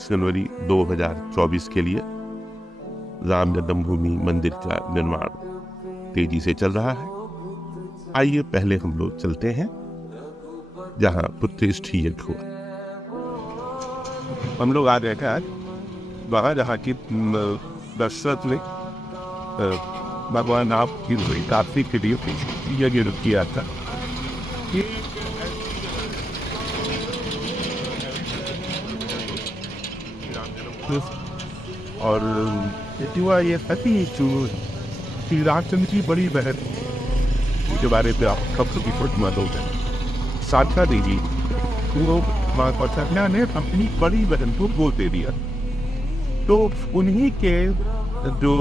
जनवरी 2024 के लिए राम जन्मभूमि मंदिर का निर्माण तेजी से चल रहा है। आइए पहले हम लोग चलते हैं जहां पुत्रेष्ठी यज्ञ हुआ। हम लोग आ रहे हैं आज वहाँ जहाँ की दशरथ ने भगवान राम की काफी के लिए यज्ञ किया था। और ये सती श्री रामचंद्र की बड़ी बहन के बारे में आप सब की सोच मालूम है। साधना देवी वो माँ कौशल्या ने अपनी बड़ी बहन को गोद दे दिया, तो उन्हीं के जो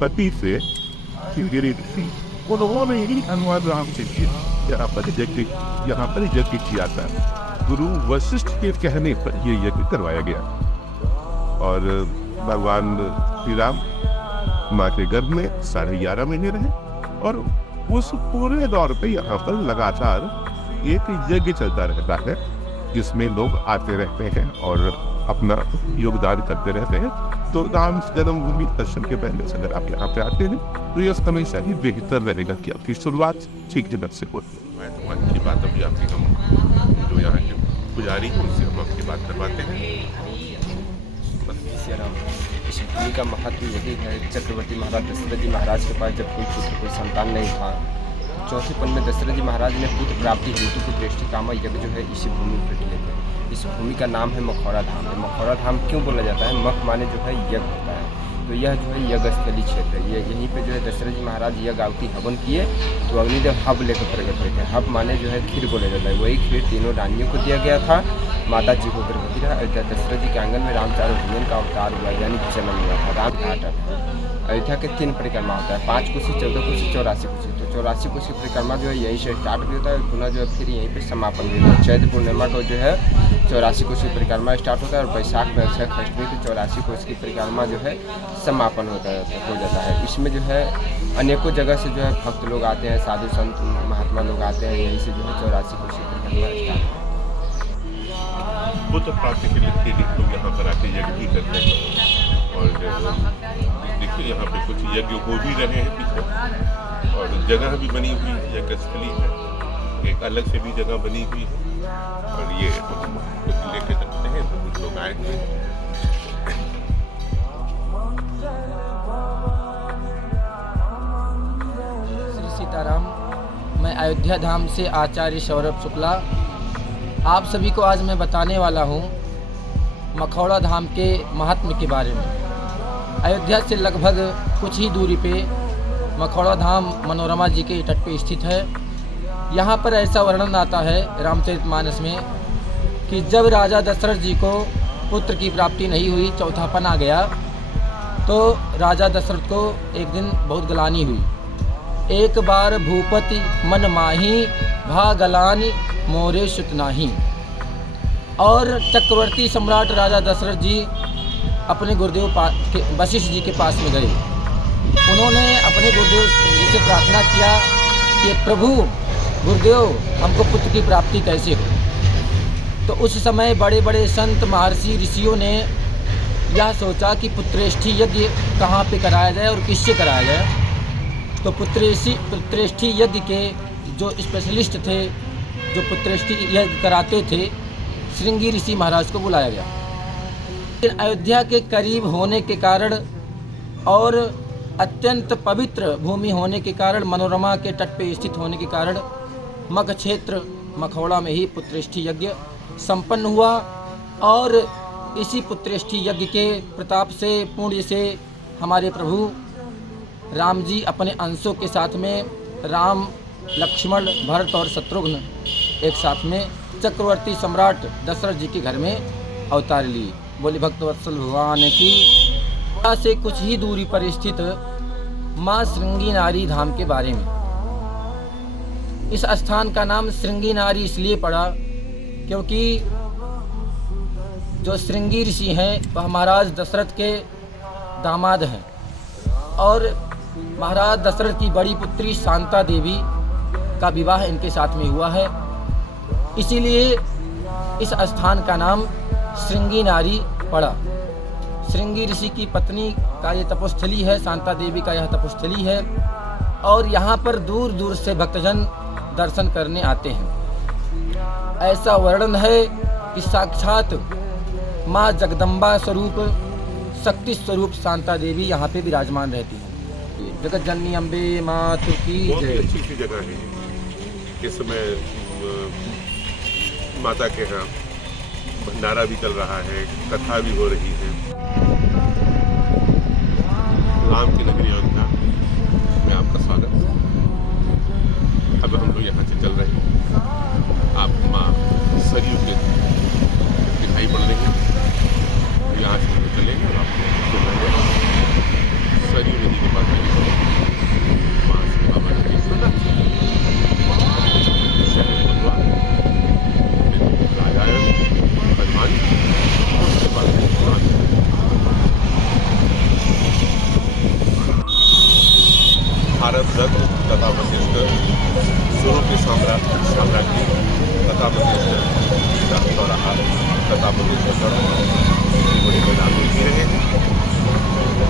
पति से शिवगिरी ऋषि उन्होंने ही अनुवाद राम से यहाँ पर यज्ञ किया था। गुरु वशिष्ठ के कहने पर ये यज्ञ करवाया गया और भगवान श्री राम माँ के गर्भ में 11.5 महीने रहे और उस पूरे दौर पे यहाँ पर लगातार एक यज्ञ चलता रहता है जिसमें लोग आते रहते हैं और अपना योगदान करते रहते हैं। तो राम जन्मभूमि दर्शन के पहले से अगर आप यहाँ पे आते हैं तो ये हमेशा ही बेहतर रहेगा कि आपकी शुरुआत ठीक जगह से होती है। मैं तो मन की बात अभी आपकी हम जो यहाँ के पुजारी हैं उनसे हम आपकी बात करवाते हैं। इस भूमि का महत्व यही है, चक्रवर्ती महाराज दशरथ जी महाराज के पास जब कोई पुत्र कोई संतान नहीं था, चौथे पन में दशरथ जी महाराज ने पुत्र प्राप्ति हेतु पुत्रेष्ठी कामना यज्ञ जो है इसी भूमि पर किए थे। इस भूमि का नाम है मखौड़ा धाम। मखौड़ा धाम क्यों बोला जाता है? मख माने जो है यज्ञ होता है, तो यह जो है यज्ञ स्थली क्षेत्र है। यहीं पे जो है दशरथ जी महाराज यज्ञ आहुति हवन किए तो अग्निदेव हब लेकर प्रकट हुए थे। हब माने जो है खीर बोला जाता है, वही खीर तीनों रानियों को दिया गया था। माता जी को गर्भवती रहा। अयोध्या दशरथ जी के आंगन में रामचार भूमि का अवतार हुआ, यानी जन्म हुआ था। राम घाट अयोध्या के 3 परिक्रमा होता है, 5 कोसी, 14 कोसी, 84 कोसी। तो 84 कोसी परिक्रमा जो है यहीं से स्टार्ट भी होता है और पुनः जो है फिर यहीं पे समापन भी होता है। चैत्र पूर्णिमा को जो है 84 कोसी परिक्रमा स्टार्ट होता है और वैशाख में अक्षय अष्टमी को 84 कोसी की परिक्रमा जो है समापन हो जाता है। इसमें जो है अनेकों जगह से जो है भक्त लोग आते हैं, साधु संत महात्मा लोग आते हैं, यहीं से जो है 84 कोसी परिक्रमा स्टार्ट है। पुत्र प्राप्ति के लिए लोग यहाँ पर आके यज्ञ भी करते हैं और देखिए यहाँ पे कुछ यज्ञ हो भी रहे हैं पीछे और जगह भी बनी हुई है, यज्ञ स्थली है, एक अलग से भी जगह बनी हुई है और ये कुछ लेके चलते हैं तो कुछ लोग आए हुए हैं। श्री सीताराम। मैं अयोध्या धाम से आचार्य सौरभ शुक्ला आप सभी को आज मैं बताने वाला हूँ मखौड़ा धाम के महात्म्य के बारे में। अयोध्या से लगभग कुछ ही दूरी पे मखौड़ा धाम मनोरमा जी के तट पे स्थित है। यहाँ पर ऐसा वर्णन आता है रामचरितमानस में कि जब राजा दशरथ जी को पुत्र की प्राप्ति नहीं हुई, चौथापन आ गया, तो राजा दशरथ को एक दिन बहुत गलानी हुई। एक बार भूपति मन माही भा गलानी मोरे सुत नाही। और चक्रवर्ती सम्राट राजा दशरथ जी अपने गुरुदेव वशिष्ठ जी के पास में गए। उन्होंने अपने गुरुदेव जी से प्रार्थना किया कि प्रभु गुरुदेव हमको पुत्र की प्राप्ति कैसे हो। तो उस समय बड़े बड़े संत महर्षि ऋषियों ने यह सोचा कि पुत्रेष्ठी यज्ञ कहाँ पे कराया जाए और किससे कराया जाए। तो पुत्रेष्ठी यज्ञ के जो स्पेशलिस्ट थे, जो पुत्रेष्ठी यज्ञ कराते थे, श्रृंगी ऋषि महाराज को बुलाया गया। अयोध्या के करीब होने के कारण और अत्यंत पवित्र भूमि होने के कारण, मनोरमा के तट पे स्थित होने के कारण मख क्षेत्र मखौड़ा में ही पुत्रेष्ठी यज्ञ संपन्न हुआ। और इसी पुत्रेष्ठी यज्ञ के प्रताप से, पुण्य से हमारे प्रभु राम जी अपने अंशों के साथ में, राम, लक्ष्मण, भरत और शत्रुघ्न एक साथ में चक्रवर्ती सम्राट दशरथ जी के घर में अवतार लिए। बोले भक्तवत्सल भगवान की। से कुछ ही दूरी पर स्थित माँ श्रृंगी नारी धाम के बारे में। इस स्थान का नाम श्रृंगी नारी इसलिए पड़ा क्योंकि जो श्रृंगी ऋषि हैं वह महाराज दशरथ के दामाद हैं और महाराज दशरथ की बड़ी पुत्री शांता देवी का विवाह इनके साथ में हुआ है। इसीलिए इस स्थान का नाम श्रृंगी नारी पड़ा। श्रृंगी ऋषि की पत्नी का ये तपोस्थली है, शांता देवी का यह तपोस्थली है और यहाँ पर दूर दूर से भक्तजन दर्शन करने आते हैं। ऐसा वर्णन है कि साक्षात माँ जगदम्बा स्वरूप, शक्ति स्वरूप शांता देवी यहाँ पे विराजमान रहती हैं। जगत जननी अम्बे मातु की बहुत जय। अच्छी सी जगह है। इस समय माता के यहाँ भंडारा भी चल रहा है, कथा भी हो रही है। राम की नगरी अंका में आपका स्वागत। अब हम लोग यहाँ से चल रहे हैं। आप माँ सरयू के दिखाई पड़ रही हैं। यहाँ से हम चलेंगे और आपको सरयू नदी के पास आएंगे। माँ से बाबा नदी सुना शहर बनवा राजा हनुमान उसके बाद भारत रत्न तथा वशिष्ठ यूरोपीय साम्राज्य तथा वशिष्ठ चौराहा तथा वशिष्ठ सड़क बड़ी मैदान में भी रहे हैं।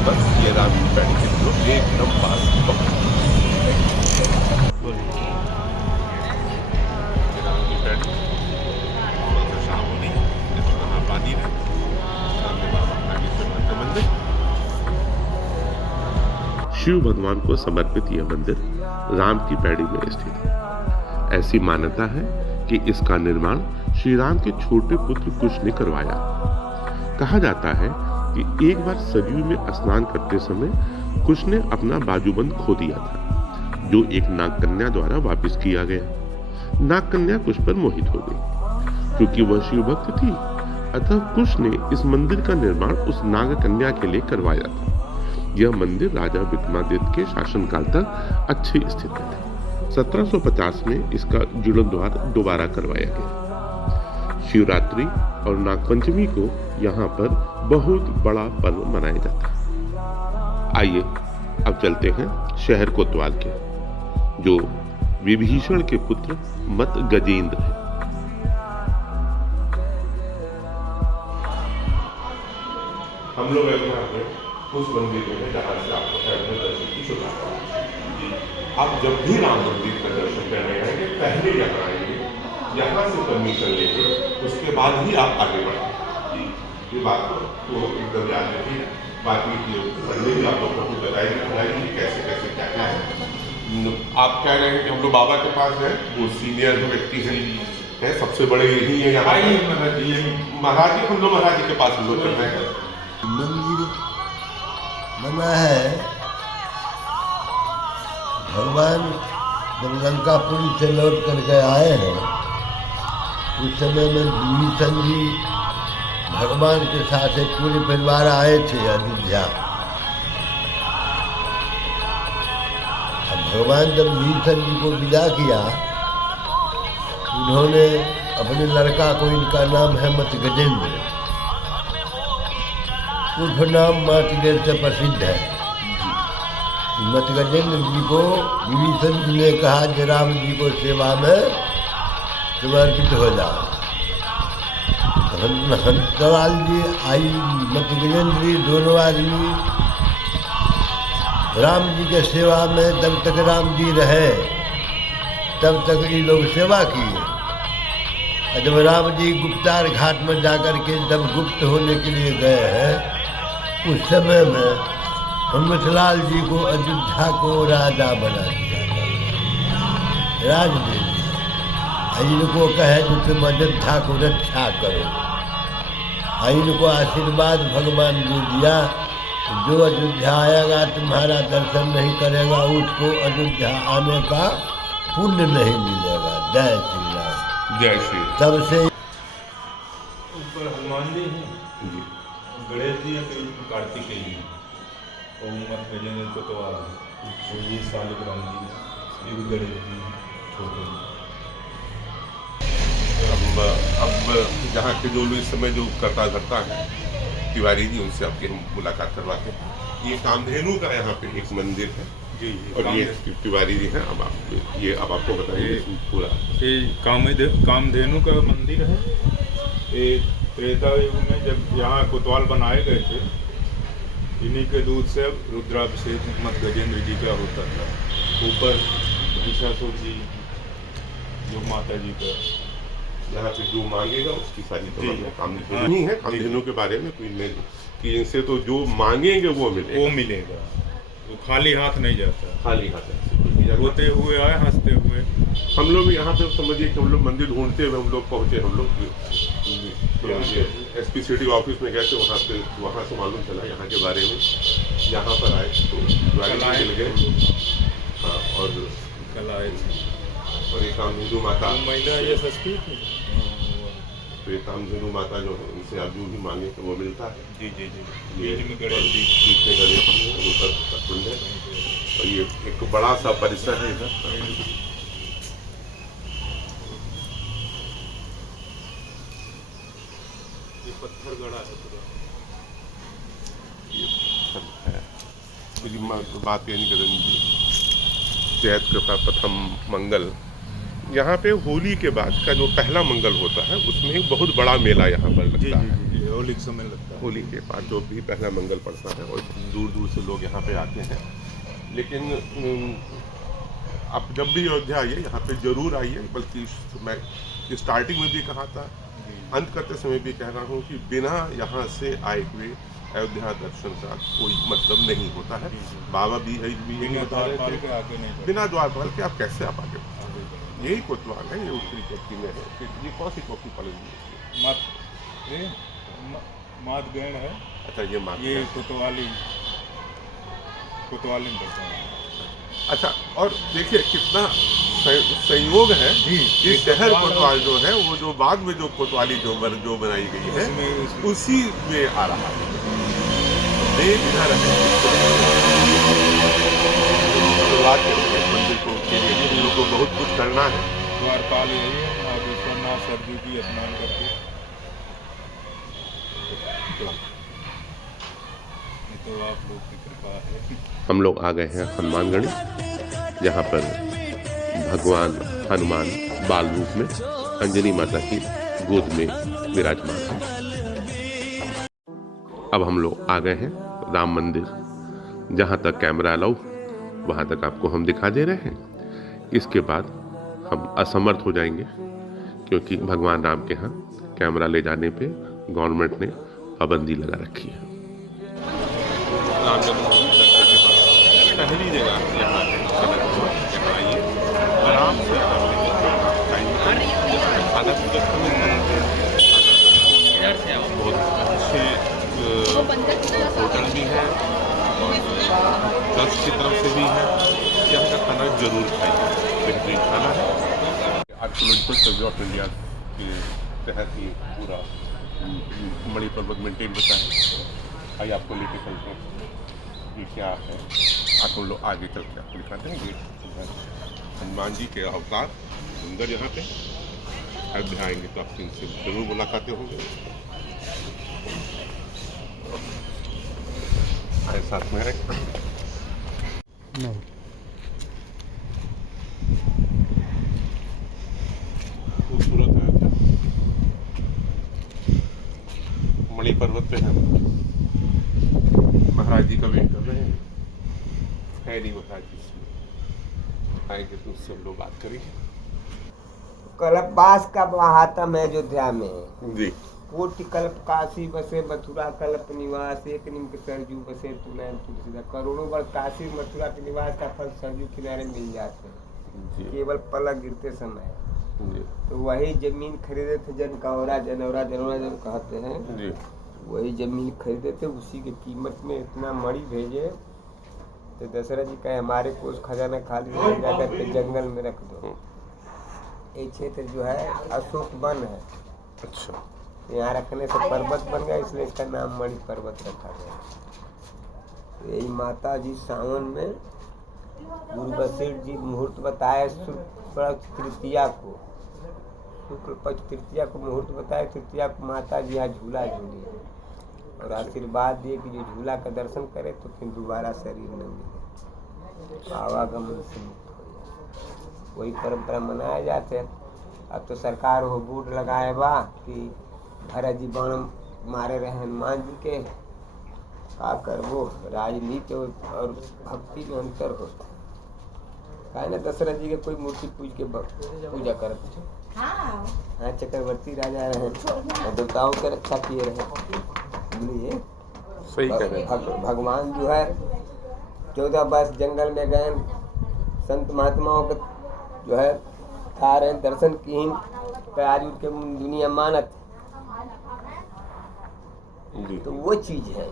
बस ये राम की पैड़ी के लोग एकदम पास राम की पैड़ी शाम हो रही है, पानी है सामने बाबा नागेश्वर का मंदिर। शिव भगवान को समर्पित यह मंदिर राम की पैड़ी में स्थित है। ऐसी मान्यता है कि इसका निर्माण श्री राम के छोटे पुत्र कुश ने करवाया। कहा जाता है कि एक बार सरयू में स्नान करते समय कुश ने अपना बाजूबंद खो दिया था, जो एक नागकन्या द्वारा वापस किया गया। नागकन्या कुश पर मोहित हो गई। क्योंकि वह शिव भक्त थी, अतः कुश ने इस मंदिर का निर्माण उस नागकन्या के लिए करवाया था। यह मंदिर राजा विक्रमादित्य के शासनकाल तक अच्छी स्थिति में था। 1750 में इसका जीर्णोद्धार दोबारा करवाया गया। शिवरात्रि और नागपंचमी को यहाँ पर बहुत बड़ा पर्व मनाया जाता है। आइए अब चलते हैं शहर कोतवाल के, जो विभीषण के पुत्र मत गजेंद्र है। हम लोग उस मंदिर में जहाँ से आपको दर्शन की शुरुआत होगी। आप जब भी राम मंदिर का दर्शन करने आएंगे, पहले यहाँ आएंगे, यहाँ से परमिशन लेंगे, उसके बाद ही आप आगे बढ़ेंगे। ये बात तो एकदम याद रखिए। बाकी पढ़ने भी आप लोग को बताएंगे कैसे कैसे क्या क्या है। आप कह रहे हैं कि हम लोग बाबा के पास हैं, वो सीनियर जो व्यक्ति है, सबसे बड़े यही है यहाँ। महाराज जी, हम लोग महाराज जी के पास हम लोग चल रहे हैं। मंदिर बना है। भगवान जब लंकापुरी से लौट करके आए हैं, उस समय में विभीषण जी भगवान के साथ एक पूरे परिवार आए थे अयोध्या। अब भगवान जब विभीषण जी को विदा किया, उन्होंने अपने लड़का को, इनका नाम है मत गजेंद्र, उर्फ नाम माँ की देर से प्रसिद्ध है। मत गजेंद्र जी को विभीषण जी ने कहा कि राम जी को सेवा में समर्पित हो जाओ। हंसलाल जी आई, मत गजेंद्र जी, दोनों आदमी राम जी के सेवा में जब तक राम जी रहे तब तक ये लोग सेवा किए। जब राम जी गुप्तार घाट में जाकर के जब गुप्त होने के लिए गए हैं, उस समय में हनुमतलाल जी को अयोध्या को राजा बना दिया, राज दे दिया। इनको कहे जो तुम अयोध्या को रक्षा करो। इनको आशीर्वाद भगवान ने दिया, जो अयोध्या आएगा तुम्हारा दर्शन नहीं करेगा, उसको अयोध्या आने का पुण्य नहीं मिलेगा। जय श्री राम। जय श्री। तब से ऊपर हनुमान जी हैं, गणेश जी हैं, फिर कार्तिकेय जी, और मत गजेंद्र कोतवाल, तो ये सालिक राम जी, ये भी गणेश जी छोटे। अब यहाँ के जो लोग इस समय जो करता धरता है तिवारी जी, उनसे आपकी हम मुलाकात करवाते हैं। ये कामधेनु का यहाँ पे एक मंदिर है, जी और ये तिवारी जी हैं। अब आप आपको बताइए पूरा। ये कामधेनु का मंदिर है। ये त्रेता युग में जब यहाँ कोतवाल बनाए गए थे, इन्हीं के दूध से रुद्राभिषेक मत गजेंद्र जी का होता था। ऊपर महिषासुर जी जो माता जी का, यहाँ पे जो मांगेगा उसकी सारी कामधेनु हाँ, नहीं है। कामधेनु के बारे में कोई नहीं कि इनसे तो जो मांगेंगे वो मिलेगा। वो खाली हाथ नहीं जाता, खाली हाथ रोते हुए आए, हंसते हुए। हम लोग यहाँ पे समझिए कि हम लोग मंदिर ढूंढते हुए हम लोग पहुँचे। हम लोग एसपी सिटी ऑफिस में गए थे, वहाँ से मालूम चला यहाँ के बारे में। यहाँ पर आए तो मिल गए। हाँ, और कल आए थे। और ये कामधेनु माता महिला यशस्वी थी। तो ये कामधेनु माता जो है, इनसे आप जो भी मांगे तो वो मिलता है। जी जी जी। ये बीच में गणेश जी बीच में गणेश जी, ऊपर कुंड है और ये एक बड़ा सा परिसर है इधर। ये पत्थर गड़ा है पूरा। ये सब है। मेरी बात ये नहीं करेंगे जी। चैत कृपा प्रथम मंगल, यहाँ पे होली के बाद का जो पहला मंगल होता है उसमें एक बहुत बड़ा मेला यहाँ पर लगता है। जी, होली के समय लगता है। होली के बाद जो भी पहला मंगल पड़ता है और दूर दूर से लोग यहाँ पे आते हैं। लेकिन आप जब भी अयोध्या आइए यहाँ पे जरूर आइए। बल्कि मैं स्टार्टिंग में भी कहा था, अंत करते समय भी कह रहा हूँ कि बिना यहाँ से आए हुए अयोध्या दर्शन का कोई मतलब नहीं होता है। बाबा भी यही बता रहे थे, बिना द्वारपाल के आप कैसे आप आगे। यही कोतवाल है, ये उत्तरी चौकी में है। ये कौन सी चौकी पड़ेगी? मात गैंड है। अच्छा, ये कोतवाली में पड़ता है। अच्छा, और देखिए कितना संयोग है। इस शहर कोतवाल जो है वो जो बाद में जो कोतवाली जो बनाई गई है उसी में आ रहा है। इधर है शुरुआत मंदिर को के लिए हम लोग को बहुत कुछ करना है। द्वारपाल यही है, नागेश्वरनाथ सरजू की स्नान करके। तो आप लोग की कृपा है। हम लोग आ गए हैं हनुमानगढ़ी, जहाँ पर भगवान हनुमान बाल रूप में अंजनी माता की गोद में विराजमान है। अब हम लोग आ गए हैं राम मंदिर। जहाँ तक कैमरा अलाउ वहाँ तक आपको हम दिखा दे रहे हैं। इसके बाद हम असमर्थ हो जाएंगे क्योंकि भगवान राम के यहाँ कैमरा ले जाने पे गवर्नमेंट ने पाबंदी लगा रखी है। राम जन्मभूमि के पास पहली जगह यहाँ है। यहाँ आइए, आराम से बहुत अच्छे होटल भी है और ट्रस्ट की तरफ से भी है। यहाँ का खाना जरूर खाइए, बेहतरीन खाना है। आर्कियोलॉजिकल सर्वे ऑफ इंडिया के तहत ही पूरा मणि पर्वत मेंटेन होता है। आइए आपको लेके चलते हैं, ये क्या है। आप लोग आगे चल के आपको दिखाते हैं। हनुमान जी के अवतार सुंदर यहाँ पे। अयोध्या आएंगे तो आपसे इनसे जरूर मुलाकातें होंगे। आए साथ में खूबसूरत है। मणि पर्वत पे है, महाराज जी का वेट कर रहे हैं। है नहीं महाराज जी, आएंगे तो उससे हम लोग बात करेंगे। कल्पवास का महात्म है अयोध्या में जी। कोटि कल्प काशी बसे मथुरा कल्प निवास, एक निमिष सरजू बसे तुलैन तुलसीदास। करोड़ों वर्ष काशी मथुरा के निवास का फल सरजू किनारे मिल जाते हैं केवल पलक गिरते समय। तो वही जमीन खरीदे थे जनकौरा जनौरा जब कहते हैं जी। वही जमीन खरीदे थे, उसी की कीमत में इतना मणि भेजे। तो दशरथ जी कहे हमारे को उस खजाना खाली नहीं जाकर के जंगल में रख दो। ये क्षेत्र जो है अशोक वन है। अच्छा, यहाँ रखने से पर्वत बन गया, इसलिए इसका नाम मणि पर्वत रखा गया। यही माता जी सावन में गुरु वशिष्ठ जी मुहूर्त बताए शुक्ल तृतीया को, शुक्ल पक्ष तृतीया को मुहूर्त बताए। तृतीया को माता जी यहाँ झूला झूली और आशीर्वाद दिए कि जो झूला का दर्शन करे तो फिर दोबारा शरीर न मिले। आवागमन से मुक्त हो जाए। वही परंपरा मनाया जाते हैं। अब तो सरकार वो बोर्ड लगाए बा कि भरत जी बाण मारे रहे हनुमान जी के, का करबो, राजनीति और भक्ति में अंतर होता है ना। दशरथ जी के कोई मूर्ति पूजा करते थे। हाँ, चक्रवर्ती राजा रहे और देवताओं के रक्षा किए रहे। बोलिए, सही कह रहे हैं। भगवान जो है 14 वर्ष जंगल में गए, संत महात्माओं के जो है खा रहे दर्शन की, तो आज उनके दुनिया मानत। तो वो चीज है,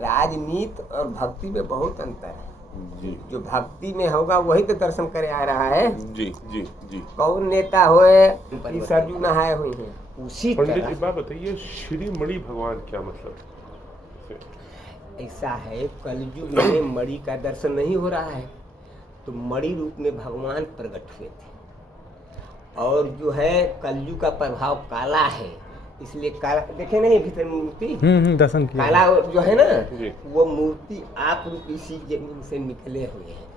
राजनीति और भक्ति में बहुत अंतर है जी। जो भक्ति में होगा वही तो दर्शन करे आ रहा है। जी जी जी। कौन नेता होए कि सरजू नहाए हुए हैं, उसी पंडित जी तरह बात बताइए, श्री मणि भगवान क्या मतलब है? ऐसा है, कलयुग में मणि का दर्शन नहीं हो रहा है, तो मणि रूप में भगवान प्रकट हुए थे। और जो है कलयुग का प्रभाव काला है, इसलिए काला देखे नहीं भीतर मूर्ति दर्शन किया। काला जो है ना, जी। वो मूर्ति आप रूप इसी जमीन से निकले हुए हैं,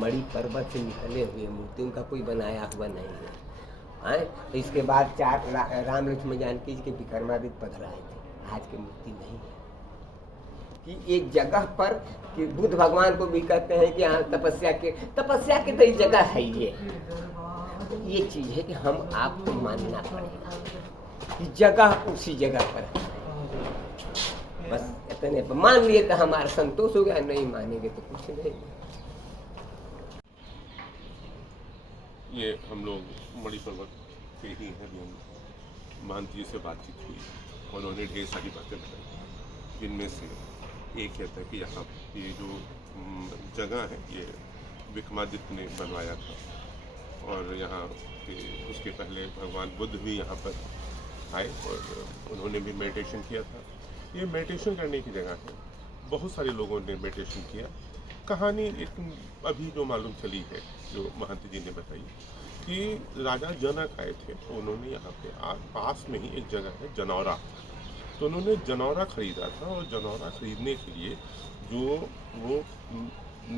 मणि पर्वत से निकले हुए मूर्ति, उनका कोई बनाया हुआ नहीं है। तो इसके बाद 4 राम लक्ष्मण जानकी जी के विक्रमादित्य पधराए थे, आज की मूर्ति नहीं है। कि एक जगह पर कि बुद्ध भगवान को भी कहते हैं कि हाँ तपस्या के तो एक जगह है ये चीज है कि हम आपको मानना पड़ेगा कि जगह उसी जगह पर है। बस इतने पर मान लिए तो हमारा संतोष हो गया, नहीं मानेंगे तो कुछ नहीं। ये हम लोग मणि पर्वत के ही हैं। हम महंत जी से बातचीत हुई, उन्होंने ढेर सारी बातें बताई, जिनमें से एक कहता है कि यहाँ ये जो जगह है ये विक्रमादित्य ने बनवाया था, और यहाँ के उसके पहले भगवान बुद्ध भी यहाँ पर आए और उन्होंने भी मेडिटेशन किया था। ये मेडिटेशन करने की जगह है, बहुत सारे लोगों ने मेडिटेशन किया। कहानी एक अभी जो मालूम चली है, जो महंत जी ने बताई कि राजा जनक आए थे, तो उन्होंने यहाँ पे पास में ही एक जगह है जनौरा, तो उन्होंने जनौरा खरीदा था, और जनौरा खरीदने के लिए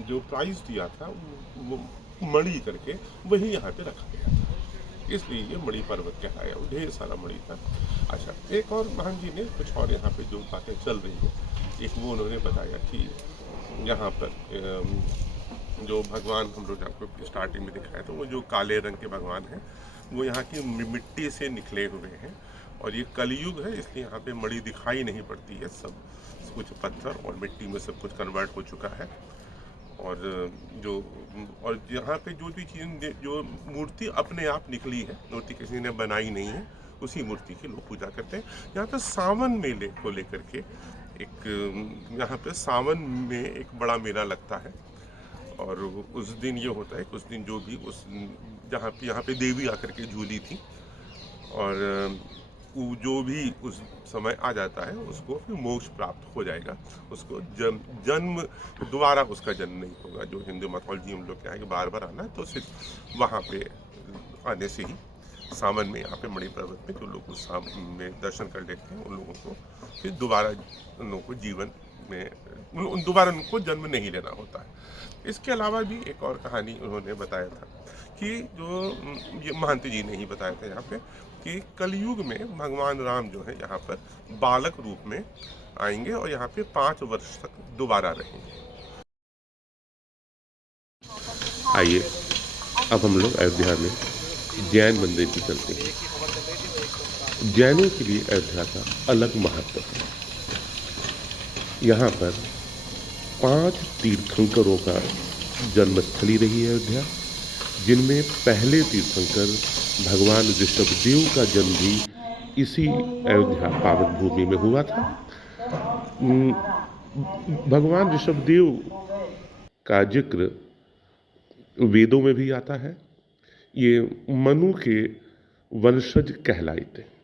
जो प्राइस दिया था वो मणि करके वही यहाँ पे रखा गया था, इसलिए ये मणि पर्वत कहलाया। ढेर सारा मणि था। अच्छा, एक और महंत जी ने कुछ और यहाँ पे जो बातें चल रही हैं, एक वो उन्होंने बताया कि यहाँ पर जो भगवान हम लोग आपको स्टार्टिंग में दिखाया था, वो जो काले रंग के भगवान हैं, वो यहाँ की मिट्टी से निकले हुए हैं, और ये कलयुग है इसलिए यहाँ पे मणि दिखाई नहीं पड़ती है, सब कुछ पत्थर और मिट्टी में सब कुछ कन्वर्ट हो चुका है। और यहाँ पे जो भी चीज़, जो मूर्ति अपने आप निकली है, मूर्ति किसी ने बनाई नहीं है, उसी मूर्ति की लोग पूजा करते हैं। यहाँ पे सावन मेले को लेकर के यहाँ पे सावन में एक बड़ा मेला लगता है, और उस दिन ये होता है कि उस दिन जो भी यहाँ पे देवी आकर के झूली थी, और जो भी उस समय आ जाता है उसको फिर मोक्ष प्राप्त हो जाएगा, उसको जन्म दोबारा उसका जन्म नहीं होगा। जो हिंदू मैथोलॉजी हम लोग क्या है कि बार बार आना है, तो सिर्फ वहाँ पे आने से ही सावन में यहाँ पे मणि पर्वत में जो लोग उस में दर्शन कर लेते हैं, उन लोगों को फिर दोबारा उन लोगों को जीवन में दोबारा उनको जन्म नहीं लेना होता है। इसके अलावा भी एक और कहानी उन्होंने बताया था कि जो ये महंत जी ने ही बताया था यहाँ पे कि कलयुग में भगवान राम जो है यहाँ पर बालक रूप में आएंगे और यहाँ पे 5 वर्ष तक दोबारा रहेंगे। आइए अब हम लोग अयोध्या में जैन मंदिर की चलते हैं। जैनों के लिए अयोध्या का अलग महत्व है। यहाँ पर 5 तीर्थंकरों का जन्मस्थली रही है अयोध्या, जिनमें पहले तीर्थंकर भगवान ऋषभदेव का जन्म भी इसी अयोध्या पावन भूमि में हुआ था। भगवान ऋषभदेव का जिक्र वेदों में भी आता है। ये मनु के वंशज कहलाते हैं।